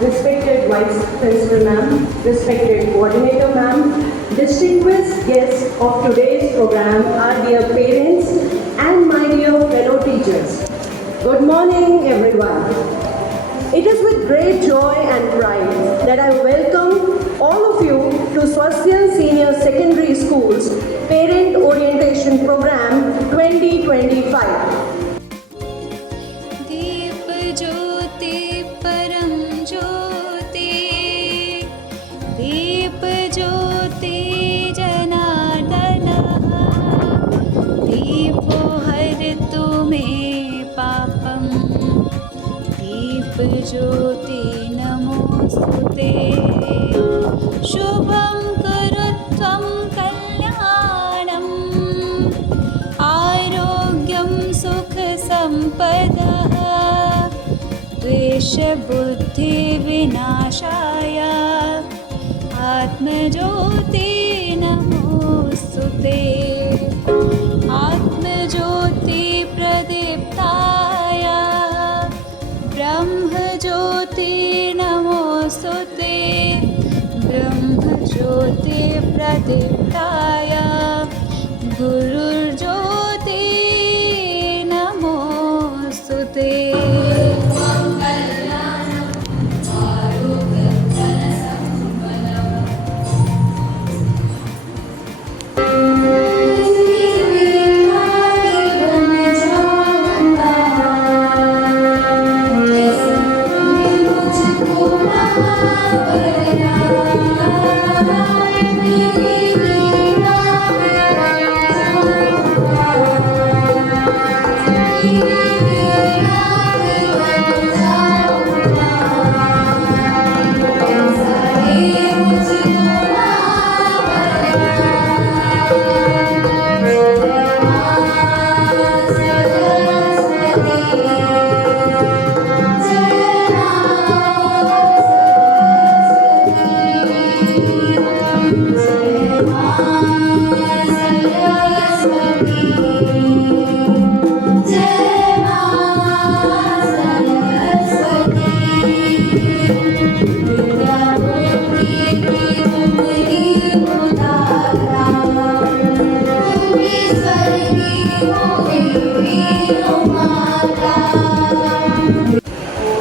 respected Vice Principal Ma'am, respected Coordinator Ma'am, distinguished guests of today's program, our dear parents and my dear fellow teachers. Good morning everyone. It is with great joy and pride that I welcome all of you to Swasthya Senior Secondary School's Parent Orientation Program 2025. ज्योति नमोस्तुते शुभं करुत्वं कल्याणम् आरोग्यं सुखसम्पदः द्वेषबुद्धिविनाशाय आत्मज्योति नमोस्तुते आत्मज्योति प्रदीप्ताय ब्रह्मज्योति नमोस्तुते ब्रह्मज्योति प्रदीप्ताय गुरुर्ज्योति नमोस्तुते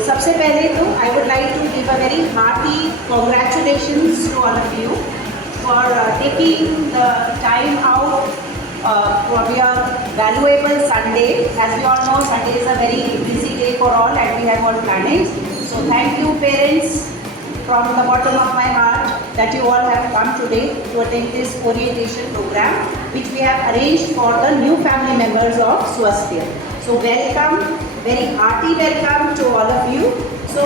सबसे पहले तो I would like to give a very hearty congratulations to all of you for taking the time out for your valuable Sunday. As we all know, Sunday is a very busy day for all and we have all plannings. So thank you parents from the bottom of my heart that you all have come today to attend this orientation program which we have arranged for the new family members of Swasthya. So welcome, very hearty welcome to all of you. So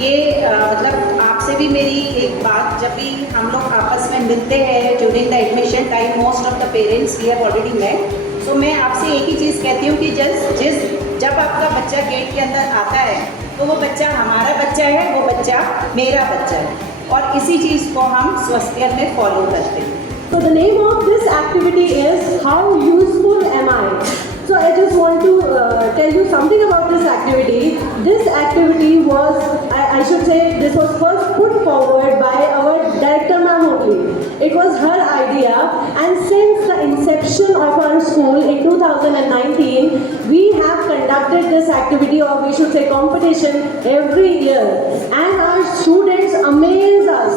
ये मतलब आपसे भी मेरी एक बात, जब भी हम लोग आपस में मिलते हैं during the admission time, most of the parents we have already met, so मैं आपसे एक ही चीज़ कहती हूँ कि जब आपका बच्चा गेट के अंदर आता है तो वो बच्चा हमारा बच्चा है, वो बच्चा मेरा बच्चा है, और इसी चीज़ को हम Swasthya में फॉलो करते हैं. So the name of this activity is How Useful Am I? So I just want to tell you something about this activity. This activity was, I should say, this was first put forward by our director ma'am only. It was her idea, and since the inception of our school in 2019, we have conducted this activity, or we should say competition, every year, and our students amaze us.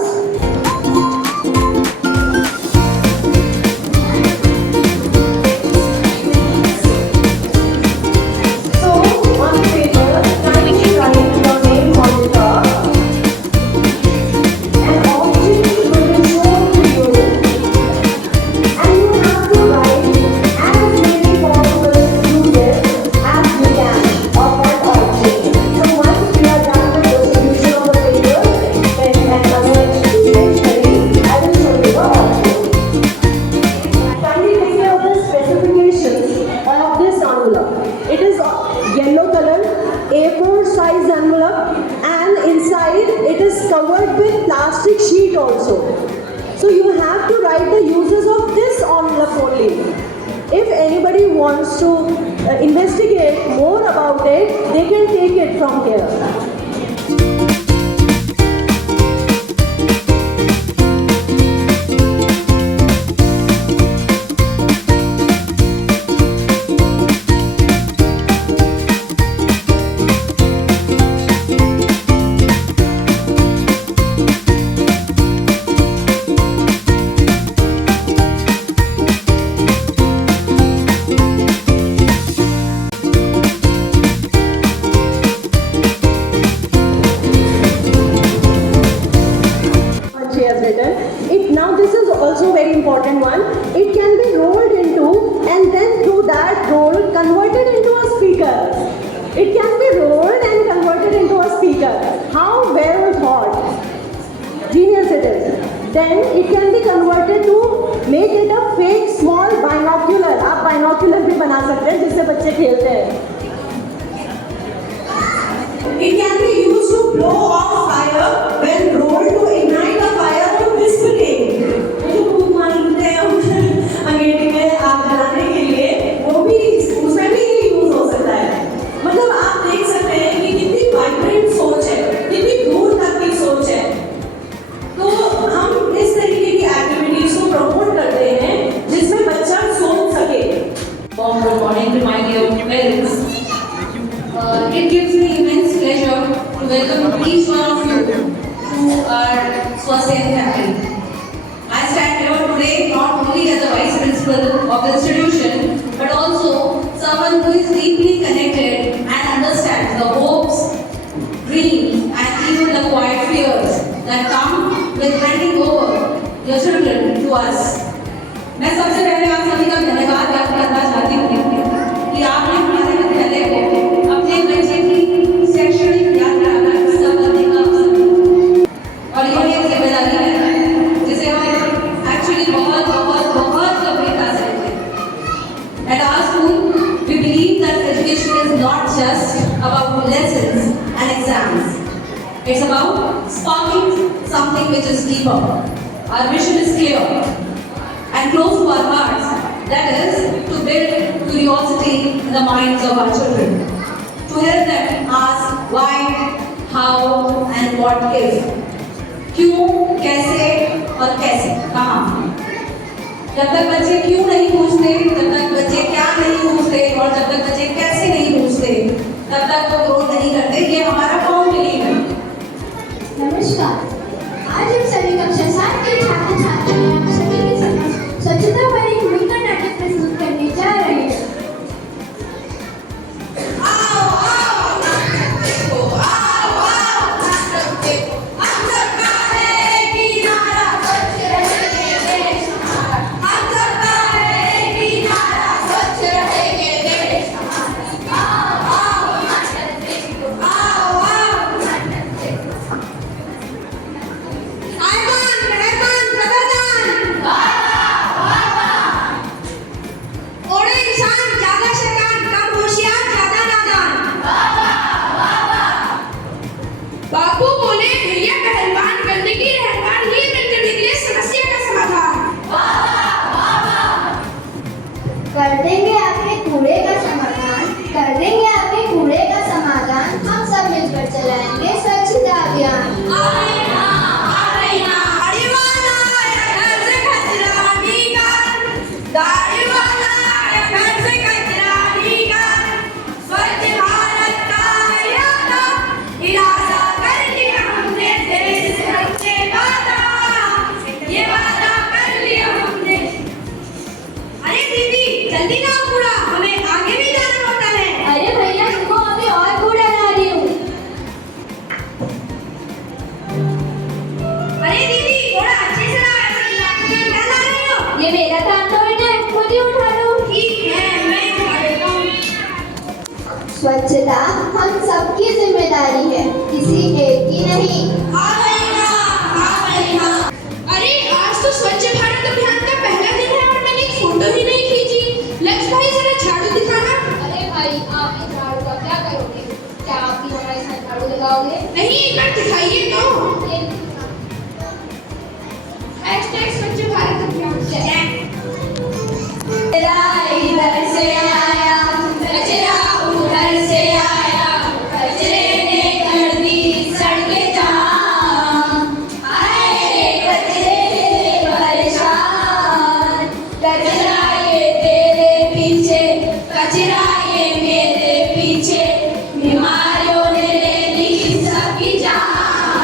Covered with plastic sheet also. So you have to write the uses of this envelope only. If anybody wants to investigate more about it, they can take it from here. morning to my dear parents. It gives me immense pleasure to welcome each one of you to our Swasthya family. I stand here today not only as a vice principal of the institution, but also someone who is deeply connected and understands the hopes, dreams, and even the quiet fears that come with handing over your children to us. मैं सबसे पहले आप सभी का धन्यवाद व्यक्त करना चाहती हूँ कि आपने हमारे विद्यालय को अपने बच्चे की शैक्षणिक यात्रा का हिस्सा बनने का अवसर, और यह एक जिम्मेदारी है जिसे हम एक्चुअली बहुत गंभीरता से लेते हैं। At our school, we believe that education is not just about lessons and exams. It's about sparking something which is deeper. Our mission is clear and close to our hearts, that is, to build curiosity in the minds of our children, to help them ask why, how and what if, क्यों, कैसे और कैसे, कहाँ। जब तक बच्चे क्यों नहीं पूछते, जब तक बच्चे क्या नहीं पूछते और जब तक बच्चे कैसे नहीं पूछते, तब तक वो ग्रो नहीं करते। ये हमारा फॉर्म बिलीव है। नमस्कार, आज हम सभी कक्षा 7 के छात्र छात्राएं आप सभी के समक्ष स्वच्छता पर एक नुक्कड़ नाटक प्रस्तुत करने जा रहे हैं। बापू बोले भैया पहलवान गंदगी रहमान ही मिलकर निकले समस्या का समाधान। कर देंगे आपके कूड़े का समाधान, कर देंगे आपके कूड़े का समाधान, हम सब मिलकर चलाएंगे स्वच्छता अभियान। स्वच्छता हम सबकी जिम्मेदारी है, किसी एक की नहीं। अरे आज तो स्वच्छ भारत अभियान का पहला दिन है और मैंने एक फोटो ही नहीं खींची। लक्ष्य भाई जरा झाड़ू दिखाना। अरे भाई, आप इस झाड़ू का क्या करोगे? क्या आप भी हमारे साथ झाड़ू लगाओगे? नहीं, एक बार दिखाइए तो। स्वच्छ भारत अभियान। इधर से आया, कचरा उधर से आया, कचरे ने कर दी सड़कें जाम। आए कचरे से परेशान, कचरा ये तेरे पीछे, कचरा ये मेरे पीछे, बीमारियों ने ले ली सबकी जान।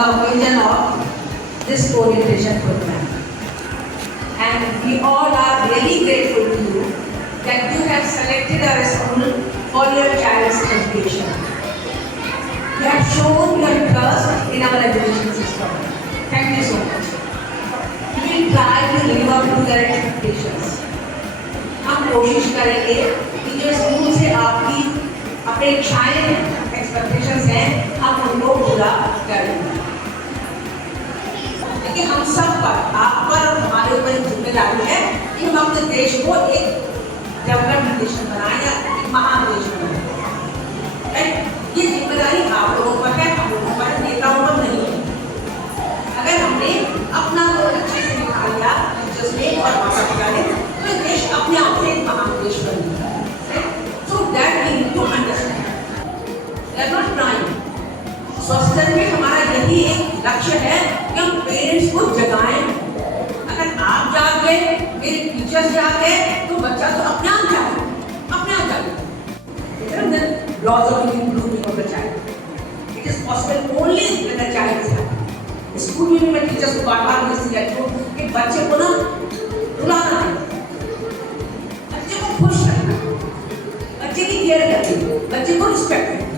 the occasion of this orientation program. And we all are really grateful to you that you have selected our school for your child's education. You have shown your trust in our education system. Thank you so much. We will try to live up to their expectations. हम कोशिश करेंगे कि जो स्कूल से आपकी अपेक्षाएं एक्सपेक्टेशंस हैं हम उनको पूरा करेंगे। लेकिन हम सब पर, आप पर और हमारे ऊपर एक जिम्मेदारी है कि हम अपने देश को एक डेवलप्ड नेशन बनाएं या एक महान देश बनाएं। ये जिम्मेदारी आप लोगों पर है, हम लोगों पर, नेताओं पर नहीं है। अगर हमने अपना रोल अच्छे से निभा लिया टीचर्स ने और माता पिता ने, तो ये देश अपने आप से एक महान देश बन जाएगा। So that we need to understand. We are not trying. स्वस्थ में हमारा यही एक लक्ष्य है कि हम पेरेंट्स को जगाएं। अगर आप जाग गए, मेरे टीचर्स जाग गए, तो बच्चा तो अपने आप जागे, अपने आप जागे। The laws of improvement of the child. It is possible only when the child is happy. School में मैं टीचर्स को बार-बार मिस कहती हूँ कि बच्चे को ना रुलाना नहीं, बच्चे को खुश रखना, बच्चे की केयर करनी, बच्चे को रिस्पेक्ट करना।